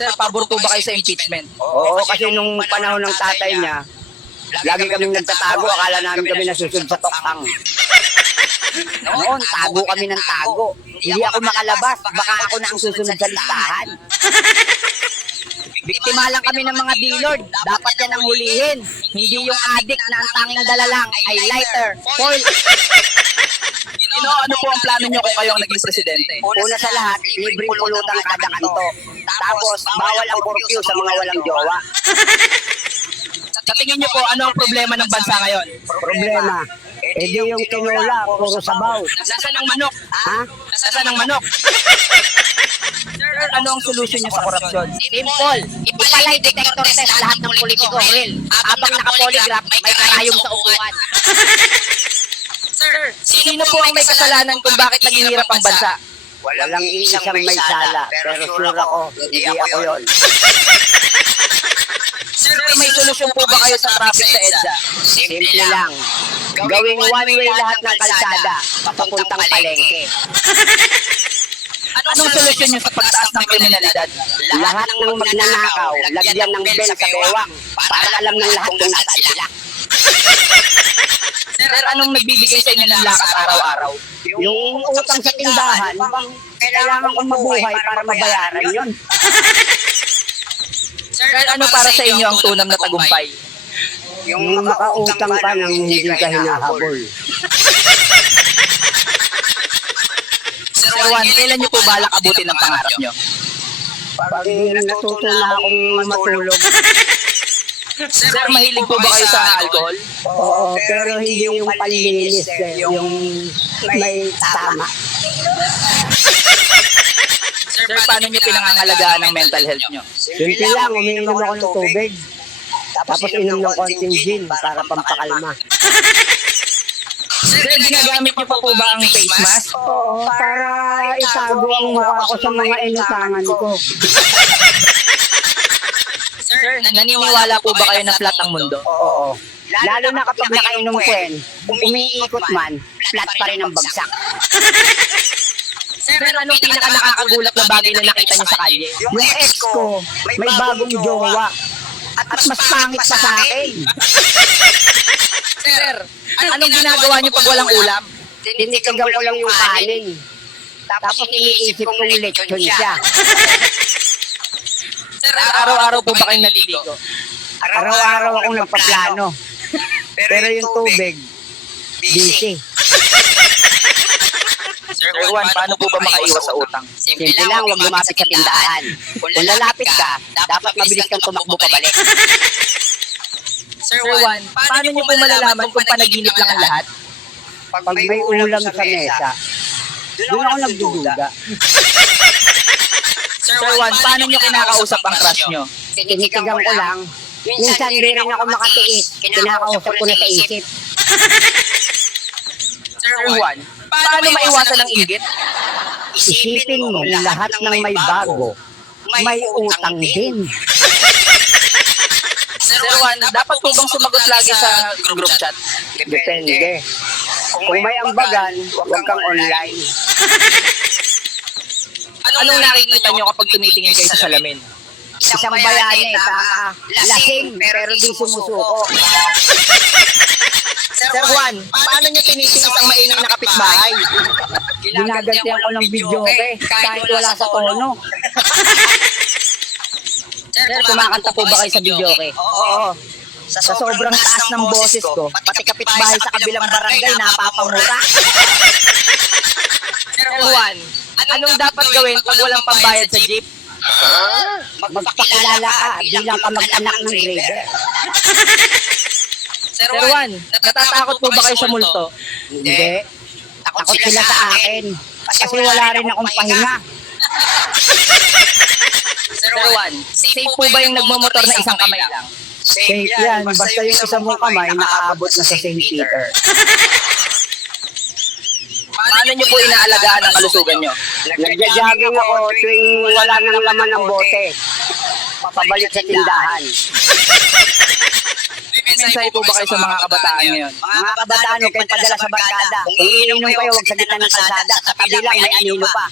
Sir, pabor po ba kayo sa impeachment? Oo, kasi nung panahon ng tatay niya, lagi kaming nagtatago, akala namin kami nasusunod sa tokhang. Noon, tago kami ng tago. Hindi ako makalabas, baka ako na ang susunod sa listahan. Biktima lang kami ng mga D-Lord. Dapat yan ang hulihin. Hindi yung addict na ang tanging dala lang ay lighter, foil. Ano po ang plano nyo kung kayo ang naging presidente? Una sa lahat, libreng pulutan kada kanto. Tapos, bawal ang curfew sa mga walang jowa. Sa tingin nyo po, ano ang problema ng bansa ngayon? Problema, di yung tinola, puro sabaw. Nasaan ang manok? Ha? Nasaan ang manok? Sir, ano ang solusyon nyo sa korupsyon? Simple, ipalay detector test lahat ng politiko real. Habang naka-polygraph, may karayom sa upuan. Sir, sino po ang may kasalanan kung bakit naghihirap ang bansa? Walang iisang may sala, pero sure ako, hindi ako yun. Sir, may solusyon po ba kayo sa traffic sa EDSA? Simple lang. Gawing one-way lahat ng kalsada, papuntang palengke. Anong solusyon nyo sa pagtaas ng kriminalidad? Lahat ng magnanakaw, lagyan ng bell sa bewang, para alam ng lahat kung nasaan sila. Sir, anong nagbibigay sa inyo ng lakas araw-araw? Yung utang sa tindahan, kailangan kong mabuhay para mabayaran yun. Sir, ano para sa inyo ang tunam na tagumpay? Yung makautang ka nang hindi ka hinahabol. Sir Juan, kailan nyo po balak abutin ang pangarap nyo? Pag natuto na akong matulog. Sir, mahilig po ba kayo sa alcohol? Oo, pero hindi yung panlinis, yung may tama. Sir, paano nyo pinangangalagaan ang mental health nyo? Simple lang, umiinom ako ng tubig. Tapos inom ng konting gin para pampakalma. Sir, ginagamit nyo pa po ba ang face mask? Oo, para itago ang mukha ko sa mga inutangan ko. Sir, naniniwala po ba kayo na flat ang mundo? Oo. Lalo na kapag nakainom ko yan, umiikot man, flat pa rin ang bagsak. Sir, anong pinaka nakakagulat na bagay na nakita nyo sa kalye? Yung ex ko, may bagong jowa. At mas pangit pa sa akin. Sir, anong ginagawa nyo pag walang ulam? Tinitigan ko lang yung kanin. Tapos iniisip kong lechon siya. Sir, araw-araw po ba kayong naliligo? Araw-araw akong nagpaplano. Pero yung tubig, busy. Sir Juan, paano po ba makaiwas sa utang? Simple lang, huwag lumapit sa tindahan. Kung lalapit ka, dapat mabilis kang tumakbo pabalik. Sir Juan, paano nyo po malalaman kung panaginip lang ang lahat? Pag may ulam sa mesa, doon ako nagdududa. Sir Juan, paano nyo kinakausap ang crush nyo? Tinitigan ko lang. Minsan hindi rin ako makatiis. Kinakausap ko na sa isip. Sir Juan, paano maiwasan ang inggit? Isipin mo, lahat ng may bago, may utang din. Sir Juan, dapat po bang sumagot lagi sa group chat? Depende. Kung may ambagan, huwag kang online. Anong nakikita nyo kapag tumitingin kayo sa salamin? Isang bayani, lasing, pero di sumusuko. Sir Juan, paano nyo tinitiis ang maingay na kapitbahay? Ginagantihan ko ng video kahit wala sa tono. Sir, kumakanta po ba kayo sa video? Oo. Sa sobrang taas ng boses ko, pati kapitbahay sa kabilang barangay napapamura. Sir Juan, anong dapat gawin pag walang pambayad sa jeep? Magpakilala ka, bilang ka mag-anak ng grader. Sir Juan, natatakot po ba kayo sa multo? Hindi. Takot sila sa akin. Kasi wala rin akong pahinga. Sir Juan, safe po ba yung nagmamotor na isang kamay lang? Safe yan. Basta yung isang mong kamay nakaabot na sa St. Peter. Paano nyo po inaalagaan ang kalusugan nyo? Nagja-jogging ako tuwing wala nang laman ng bote. Pabalik sa tindahan. May mensahe po ba kayo sa mga kabataan ngayon? Mga kabataan, huwag kayong padala sa barkada. Kung iinom kayo, huwag sa gitna ng kalsada. Sa kabilang may anino pa.